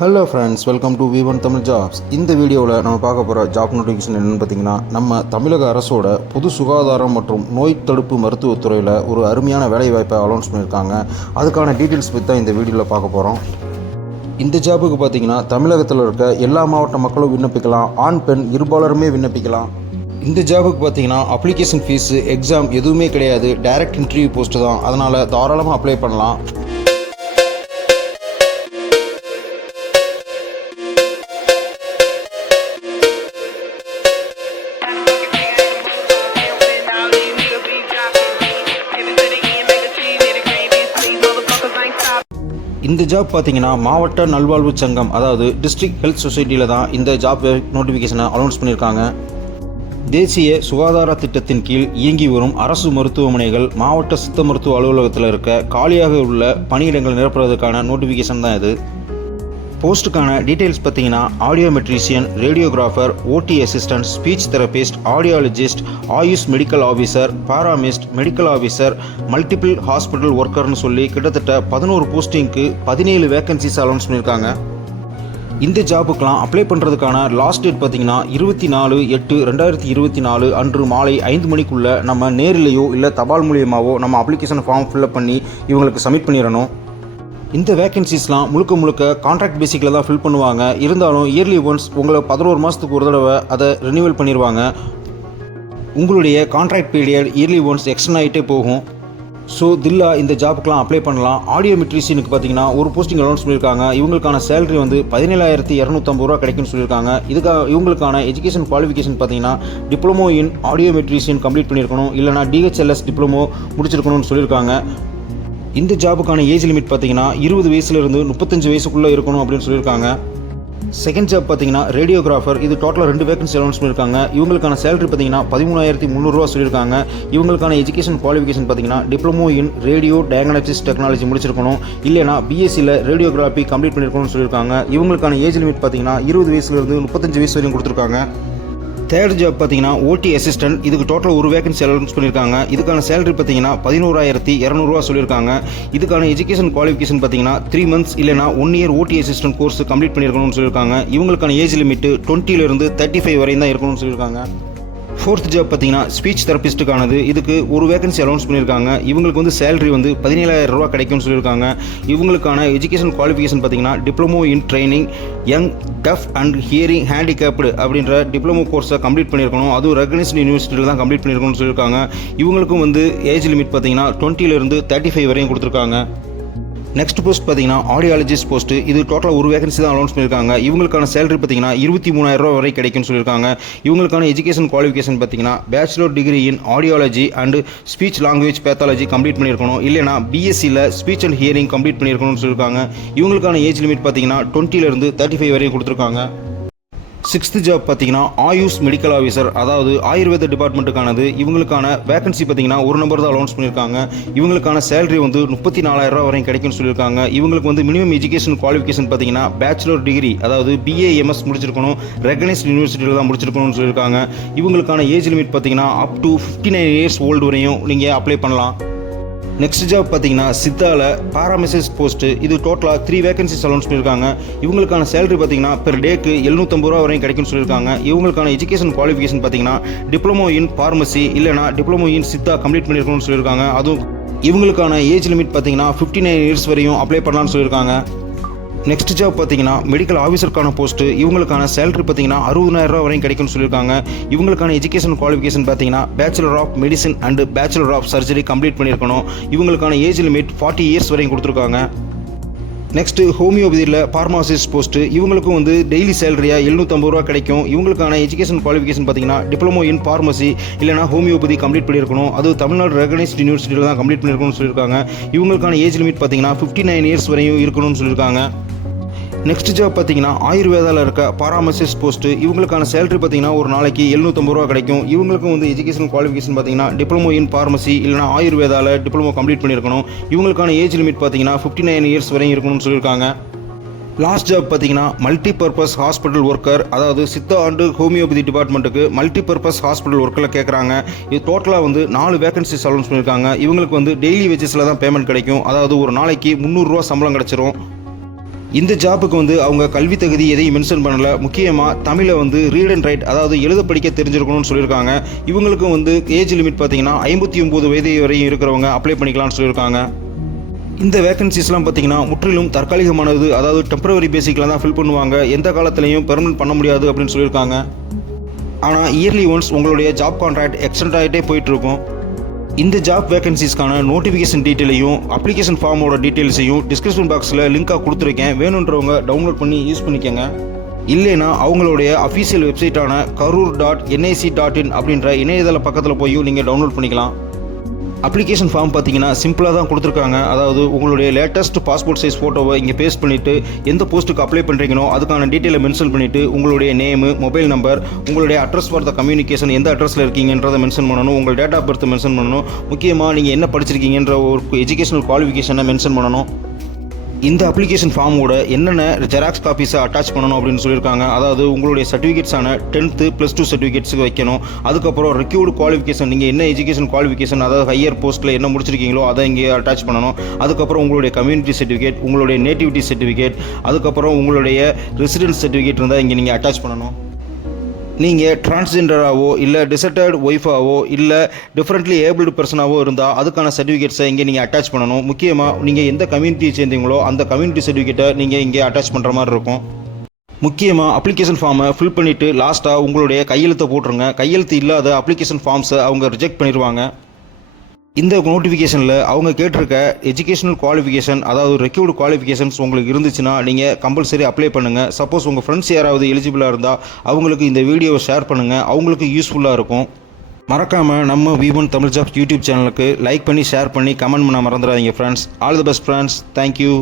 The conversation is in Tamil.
Hello friends, welcome to V1 Tamil jobs. இந்த வீடியோவில் நம்ம பார்க்க போகிற ஜாப் நோட்டிஃபிகேஷன் என்னென்னு பார்த்தீங்கன்னா, நம்ம தமிழக அரசோட பொது சுகாதாரம் மற்றும் நோய் தடுப்பு மருத்துவத்துறையில் ஒரு அருமையான வேலைவாய்ப்பை அனௌன்ஸ் பண்ணியிருக்காங்க. அதுக்கான டீட்டெயில்ஸ் பற்றி தான் இந்த வீடியோவில் பார்க்க போகிறோம். இந்த ஜாபுக்கு பார்த்தீங்கன்னா தமிழகத்தில் இருக்க எல்லா மாவட்ட மக்களும் விண்ணப்பிக்கலாம். ஆண் பெண் இருபாலருமே விண்ணப்பிக்கலாம். இந்த ஜாபுக்கு பார்த்தீங்கன்னா அப்ளிகேஷன் ஃபீஸு எக்ஸாம் எதுவுமே கிடையாது. டைரக்ட் இன்டர்வியூ போஸ்ட்டு தான். அதனால் தாராளமாக அப்ளை பண்ணலாம். இந்த ஜாப் பார்த்தீங்கன்னா மாவட்ட நல்வாழ்வு சங்கம், அதாவது டிஸ்ட்ரிக்ட் ஹெல்த் சொசைட்டியில் தான் இந்த ஜாப் நோட்டிஃபிகேஷனை அனௌன்ஸ் பண்ணியிருக்காங்க. தேசிய சுகாதார திட்டத்தின் கீழ் இயங்கி வரும் அரசு மருத்துவமனைகள் மாவட்ட சித்த மருத்துவ அலுவலகத்தில் இருக்க காலியாக உள்ள பணியிடங்கள் நிரப்புவதற்கான நோட்டிஃபிகேஷன் தான் இது. போஸ்ட்டுக்கான டீட்டெயில்ஸ் பார்த்தீங்கன்னா audiometrician, radiographer, OT assistant, speech therapist, audiologist, AYUSH medical officer, pharmacist, medical officer, multiple hospital ஒர்க்கர்னு சொல்லி கிட்டத்தட்ட 11 போஸ்டிங்க்கு 17 வேகன்சிஸ் அனௌன்ஸ் பண்ணியிருக்காங்க. இந்த ஜாபுக்கெலாம் அப்ளை பண்ணுறதுக்கான லாஸ்ட் டேட் பார்த்தீங்கன்னா 24/8/2024 அன்று மாலை 5 மணிக்குள்ளே நம்ம நேரிலேயோ இல்லை தபால் மூலியமாகவோ நம்ம அப்ளிகேஷன் ஃபார்ம் ஃபில்அப் பண்ணி இவங்களுக்கு சப்மிட் பண்ணிடணும். இந்த வேகன்சிஸ்லாம் முழுக்க கான்ட்ராக்ட் பேசிக்கில் தான் ஃபில் பண்ணுவாங்க. இருந்தாலும் இயர்லி ஒன்ஸ் உங்களை 11 மாதத்துக்கு ஒரு தடவை அதை ரினியூவல் பண்ணிடுவாங்க. உங்களுடைய contract period yearly once extend ஆகிட்டே போகும். ஸோ தில்லா இந்த ஜாப்புக்கெலாம் அப்ளை பண்ணலாம். ஆடியோமெட்ரிஷியனுக்கு பார்த்தீங்கன்னா ஒரு போஸ்டிங் அனௌன்ஸ் பண்ணியிருக்காங்க. இவங்களுக்கான சேலரி வந்து 17,250 ரூபா கிடைக்கும்னு சொல்லியிருக்காங்க. இவங்களுக்கான எஜுகேஷன் குவாலிஃபிகேஷன் பார்த்தீங்கன்னா டிப்ளமோ இன் ஆடியோமெட்ரிஷியன் கம்ப்ளீட் பண்ணியிருக்கணும், இல்லைனா DHLS டிப்ளமோ முடிச்சிருக்கணும்னு சொல்லியிருக்காங்க. இந்த ஜாபுக்கான ஏஜ் லிமிட் பார்த்தீங்கன்னா 20 வயசுலேருந்து 35 வயசுக்குள்ளே இருக்கணும் அப்படின்னு சொல்லியிருக்காங்க. செகண்ட் ஜாப் பார்த்தீங்கன்னா ரேடியோகிராஃபர். இது டோட்டலாக 2 வேகன்சி அனௌன்ஸ் பண்ணியிருக்காங்க. இவங்களுக்கான சேலரி பார்த்தீங்கன்னா 13,300 ரூபா சொல்லியிருக்காங்க. இவங்களுக்கான எஜுகேஷன் குவாலிஃபிகேஷன் பார்த்தீங்கன்னா diploma in radio diagnostics technology முடிச்சிருக்கணும், இல்லைனா BScல ரேடியோகிராஃபி கம்ப்ளீட் பண்ணியிருக்கணும்னு சொல்லியிருக்காங்க. இவங்களுக்கான ஏஜ் லிமிட் பார்த்தீங்கன்னா 20 வயசுலேருந்து 35 வயசு வரையும் கொடுத்துருக்காங்க. தேர்ட் ஜாப் பார்த்தீங்கன்னா ஓடி அசிஸ்டன்ட். இதுக்கு டோட்டல் ஒரு வேகன்சி அனௌன்ஸ் பண்ணியிருக்காங்க. இதுக்கான சேலரி பார்த்தீங்கன்னா 11,200 ரூபா சொல்லியிருக்காங்க. இதுக்கான எஜுகேஷன் குவாலிஃபிகேஷன் பார்த்தீங்கன்னா 3 மந்த்ஸ் இல்லைனா 1 இயர் ஓடி அசிஸ்டன்ட் கோர்ஸ் கம்ப்ளீட் பண்ணியிருக்கணும்னு சொல்லியிருக்காங்க. இவங்களுக்கான ஏஜ் லிமிட் 20லேருந்து 35 வரையும் தான் இருக்கணும்னு சொல்லியிருக்காங்க. ஃபோர்த் ஜாப் பார்த்தீங்கன்னா ஸ்பீச் தெரபிஸ்ட்டுக்கானது. இதுக்கு ஒரு வேகன்சி அனௌன்ஸ் பண்ணியிருக்காங்க. இவங்களுக்கு வந்து சேலரி வந்து 17,000 ரூபா கிடைக்கும்னு சொல்லியிருக்காங்க. இவங்களுக்கான எஜுகேஷன் குவாலிஃபிகேஷன் பார்த்தீங்கன்னா diploma in training young tough and hearing handicapped அப்படின்ற டிப்ளமோ கோர்ஸை கம்ப்ளீட் பண்ணியிருக்கணும். அதுவும் ரெகனைஸ்டு யூனிவர்சிட்டியில் தான் கம்ப்ளீட் பண்ணியிருக்கணும்னு சொல்லியிருக்காங்க. இவங்களுக்கும் வந்து ஏஜ் லிமிட் பார்த்தீங்கன்னா 20லேருந்து 35 வரையும் கொடுத்துருக்காங்க. நெக்ஸ்ட் போஸ்ட் பார்த்தீங்கன்னா ஆடியாலஜிஸ்ட் போஸ்ட்டு. இது டோட்டலாக ஒரு வேகன்சி தான் அனௌன்ஸ் பண்ணியிருக்காங்க. இவங்களுக்கான சேலரி பார்த்தீங்கன்னா 23,000 ரூபா வரை கிடைக்கும்னு சொல்லியிருக்காங்க. இவங்களுக்கான எஜுகேஷன் குவாலிஃபிகேஷன் பார்த்தீங்கன்னா bachelor degree in audiology and speech language pathology complete பண்ணியிருக்கணும், இல்லைனா BScல ஸ்பீச் அண்ட் ஹியரிங் கம்ப்ளீட் பண்ணியிருக்கணும்னு சொல்லியிருக்காங்க. இவங்களுக்கான ஏஜ் லிமிட் பார்த்தீங்கன்னா 20லேருந்து 35 வரையும் கொடுத்துருக்காங்க. சிக்ஸ்த் ஜாப் பார்த்தீங்கன்னா ஆயுஷ் மெடிக்கல் ஆஃபீஸர், அதாவது ஆயுர்வேத டிபார்ட்மெண்ட்டுக்கானது. இவங்களுக்கான வேகன்சி பார்த்தீங்கன்னா ஒரு நம்பர் தான் அனௌன்ஸ் பண்ணியிருக்காங்க. இவங்களுக்கான சேலரி வந்து 34,000 ரூபா வரையும் கிடைக்கும்னு சொல்லியிருக்காங்க. இவங்களுக்கு வந்து மினிமம் எஜுகேஷன் குவாலிஃபிகேஷன் பார்த்தீங்கன்னா பேச்சுலர் டிகிரி, அதாவது BAMS முடிச்சிருக்கணும், ரெகனைஸ்ட் யூனிவர்சிட்டியில் தான் முடிச்சிருக்கணும்னு சொல்லியிருக்காங்க. இவங்களுக்கான ஏஜ் லிமிட் பார்த்தீங்கன்னா அப் டு 59 இயர்ஸ் ஓல்டு வரையும் நீங்கள் அப்ளை பண்ணலாம். நெக்ஸ்ட் ஜாப் பார்த்தீங்கன்னா சித்தால பாராமெசிஸ்ட் போஸ்ட்டு. இது டோட்டலாக 3 வேகன்சிஸ் அனௌன்ஸ் பண்ணியிருக்காங்க. இவங்களுக்கான சேலரி பார்த்தீங்கன்னா பெர் டேக்கு 750 ரூபா வரையும் கிடைக்கும்னு சொல்லியிருக்காங்க. இவங்களுக்கான எஜுகேஷன் குவாலிஃபிகேஷன் பார்த்தீங்கன்னா டிப்ளமோ இன் ஃபார்மசி இல்லைனா டிப்ளமோ இன் சித்தா கம்ப்ளீட் பண்ணியிருக்கணும்னு சொல்லியிருக்காங்க. அதுவும் இவங்களுக்கான ஏஜ் லிமிட் பார்த்தீங்கன்னா 59 இயர்ஸ் வரையும் அப்ளை பண்ணலாம்னு சொல்லியிருக்காங்க. நெக்ஸ்ட் ஜாப் பார்த்தீங்கன்னா மெடிக்கல் ஆஃபீஸருக்கான போஸ்ட்டு. இவங்களுக்கான சேலரி பார்த்தீங்கன்னா 60,000 ரூபா வரையும் கிடைக்கும்னு சொல்லியிருக்காங்க. இவங்களுக்கான எஜுகேஷன் குவாலிஃபிகேஷன் பார்த்தீங்கன்னா bachelor of medicine and bachelor of surgery complete பண்ணியிருக்கணும். இவங்களுக்கான ஏஜ் லிமிட் 40 இயர்ஸ் வரையும் கொடுத்துருக்காங்க. நெக்ஸ்ட்டு ஹோமியோபதியில் ஃபார்மாசிஸ்ட் போஸ்ட்டு. இவங்களுக்கும் வந்து டெய்லி சேலரியாக 750 ரூபா கிடைக்கும். இவங்களுக்கான எஜுகேஷன் குவாலிஃபிகேஷன் பார்த்தீங்கன்னா டிப்ளமோ இன் ஃபார்மசி இல்லைனா ஹோமியோபதி கம்ப்ளீட் பண்ணியிருக்கணும். அது தமிழ்நாடு ரெகனைஸ்ட் யூனிவர்சிட்டியில் தான் கம்ப்ளீட் பண்ணியிருக்கணும்னு சொல்லியிருக்காங்க. இவங்களுக்கான ஏஜ் லிமிட் பார்த்தீங்கன்னா 59 இயர்ஸ் வரையும் இருக்கணும்னு சொல்லியிருக்காங்க. நெக்ஸ்ட் ஜாப் பார்த்தீங்கன்னா ஆயுர்வேதாவில் இருக்க பாராமெசிஸ்ட் போஸ்ட்டு. இவங்களுக்கான சேலரி பார்த்தீங்கன்னா ஒரு நாளைக்கு 750 ரூபா கிடைக்கும். இவங்களுக்கும் வந்து எஜுகேஷன் குவாலிஃபிகேஷன் பார்த்தீங்கன்னா டிப்ளமோ இன் ஃபார்மசி இல்லைனா ஆயுர்வேதாவில் டிப்ளமோ கம்ப்ளீட் பண்ணியிருக்கணும். இவங்களுக்கான ஏஜ் லிமிட் பார்த்தீங்கன்னா 59 இயர்ஸ் வரையும் இருக்கணும்னு சொல்லியிருக்காங்க. லாஸ்ட் ஜாப் பார்த்தீங்கன்னா மல்டி பர்பஸ் ஹாஸ்பிட்டல் ஒர்க்கர், அதாவது சித்தா அண்டு ஹோமியோபதி டிபார்ட்மெண்ட்டுக்கு மல்டி பர்பஸ் ஹாஸ்பிட்டல் ஒர்க்கில் கேட்குறாங்க. இது டோட்டலாக வந்து 4 வேகன்சிஸ் அனௌன்ஸ் பண்ணியிருக்காங்க. இவங்களுக்கு வந்து டெய்லி வேஜஸில் தான் பேமெண்ட் கிடைக்கும். அதாவது ஒரு நாளைக்கு 300 ரூபா சம்பளம் கிடச்சிரும். இந்த ஜாப்புக்கு வந்து அவங்க கல்வி தகுதி எதையும் மென்ஷன் பண்ணலை. முக்கியமாக தமிழை வந்து ரீட் அண்ட் ரைட், அதாவது எழுத படிக்க தெரிஞ்சிருக்கணும்னு சொல்லியிருக்காங்க. இவங்களுக்கும் வந்து ஏஜ் லிமிட் பார்த்தீங்கன்னா 59 வயது வரையும் இருக்கிறவங்க அப்ளை பண்ணிக்கலாம்னு சொல்லியிருக்காங்க. இந்த வேகன்சிஸ்லாம் பார்த்தீங்கன்னா முற்றிலும் தற்காலிகமானது, அதாவது டெம்பரவரி பேசிக்கில் தான் ஃபில் பண்ணுவாங்க. எந்த காலத்துலையும் பெர்மனன்ட் பண்ண முடியாது அப்படின்னு சொல்லியிருக்காங்க. ஆனால் இயர்லி ஒன்ஸ் உங்களுடைய ஜாப் கான்ட்ராக்ட் எக்ஸ்டெண்ட் ஆகிட்டே போயிட்டுருக்கும். இந்த ஜாப் வேகன்சிஸ்க்கான நோட்டிஃபிகேஷன் டீட்டெயிலையும் அப்ளிகேஷன் ஃபார்மோட டீட்டெயில்ஸையும் டிஸ்கிரிப்ஷன் பாக்ஸில் லிங்காக கொடுத்துருக்கேன். வேணுன்றவங்க டவுன்லோட் பண்ணி யூஸ் பண்ணிக்கோங்க. இல்லைனா அவங்களுடைய அஃபீஷியல் வெப்சைட்டான karur.nic.in அப்படின்ற இணையதள பக்கத்தில் போய் நீங்கள் டவுன்லோட் பண்ணிக்கலாம். அப்ளிகேஷன் ஃபார்ம் பார்த்தீங்கன்னா சிம்பிளாக தான் கொடுத்துருக்காங்க. அதாவது உங்களுடைய லேட்டஸ்ட் பாஸ்போர்ட் சைஸ் ஃபோட்டோவை இங்கே பேஸ்ட் பண்ணிவிட்டு எந்த போஸ்ட்டுக்கு அப்ளை பண்ணுறீங்களோ அதுக்கான டீட்டெயிலை மென்ஷன் பண்ணிவிட்டு உங்களுடைய நேமு, மொபைல் நம்பர், உங்களுடைய அட்ரஸ் ஃபார் த கம்யூனிகேஷன், எந்த அட்ரஸில் இருக்கீங்கன்றதை மென்ஷன் பண்ணணும். உங்கள் டேட் ஆஃப் பர்த் மென்ஷன் பண்ணணும். முக்கியமாக நீங்கள் என்ன படிச்சிருக்கீங்கன்ற ஒரு எஜுகேஷனல் குவாலிஃபிகேஷனை மென்ஷன் பண்ணணும். இந்த அப்ளிகேஷன் ஃபார்மோட என்னென்ன ஜெராக்ஸ் காப்பீஸை அட்டாச் பண்ணணும் அப்படின்னு சொல்லியிருக்காங்க. அதாவது உங்களுடைய சர்டிஃபிகேட்ஸான 10th +2 சர்டிஃபிகேட்ஸுக்கு வைக்கணும். அதுக்கப்புறம் ரெக்யூர்டு குவாலிஃபிகேஷன், நீங்கள் என்ன எஜுகேஷன் குவாலிஃபிகேஷன், அதாவது ஹையர் போஸ்ட்டில் என்ன முடிச்சிருக்கீங்களோ அதை இங்கே அட்டாச் பண்ணணும். அதுக்கப்புறம் உங்களுடைய கம்யூனிட்டி சர்டிஃபிகேட், உங்களுடைய நேட்டிவிட்டி சர்டிஃபிகேட், அதுக்கப்புறம் உங்களுடைய ரெசிடென்ஸ் சர்டிஃபிகேட் இருந்தால் இங்கே நீங்கள் அட்டாச் பண்ணணும். நீங்கள் டிரான்ஸ்ஜெண்டராகவோ இல்லை டிசர்டட் ஒய்ஃபாவோ இல்லை டிஃப்ரெண்ட்லி ஏபிள்டு பர்சனாகவோ இருந்தால் அதுக்கான சர்டிஃபிகேட்ஸை இங்கே நீங்கள் அட்டாச் பண்ணணும். முக்கியமாக நீங்கள் எந்த கம்யூனிட்டியை சேர்ந்தீங்களோ அந்த கம்யூனிட்டி சர்டிஃபிகேட்டை நீங்கள் இங்கே அட்டாச் பண்ணுற மாதிரி இருக்கும். முக்கியமாக அப்ளிகேஷன் ஃபார்மை ஃபில் பண்ணிவிட்டு லாஸ்ட்டாக உங்களுடைய கையெழுத்தை போட்டுருங்க. கையெழுத்து இல்லாத அப்ளிகேஷன் ஃபார்ம்ஸை அவங்க ரிஜெக்ட் பண்ணிடுவாங்க. இந்த நோட்டிஃபிகேஷனில் அவங்க கேட்டிருக்க எஜுகேஷனல் குவாலிஃபிகேஷன், அதாவது ரெக்யூர்டு குவாலிஃபிகேஷன்ஸ் உங்களுக்கு இருந்துச்சுன்னா நீங்கள் கம்பல்சரி அப்ளை பண்ணுங்கள். சப்போஸ் உங்கள் ஃப்ரெண்ட்ஸ் யாராவது எலிஜிபிளாக இருந்தால் அவங்களுக்கு இந்த வீடியோவை ஷேர் பண்ணுங்கள். அவங்களுக்கு யூஸ்ஃபுல்லாக இருக்கும். மறக்காமல் நம்ம V1 தமிழ் ஜாப்ஸ் யூடியூப் சேனலுக்கு லைக் பண்ணி, ஷேர் பண்ணி, கமெண்ட் பண்ண மறந்துடாதீங்க friends. All the best friends. Thank you.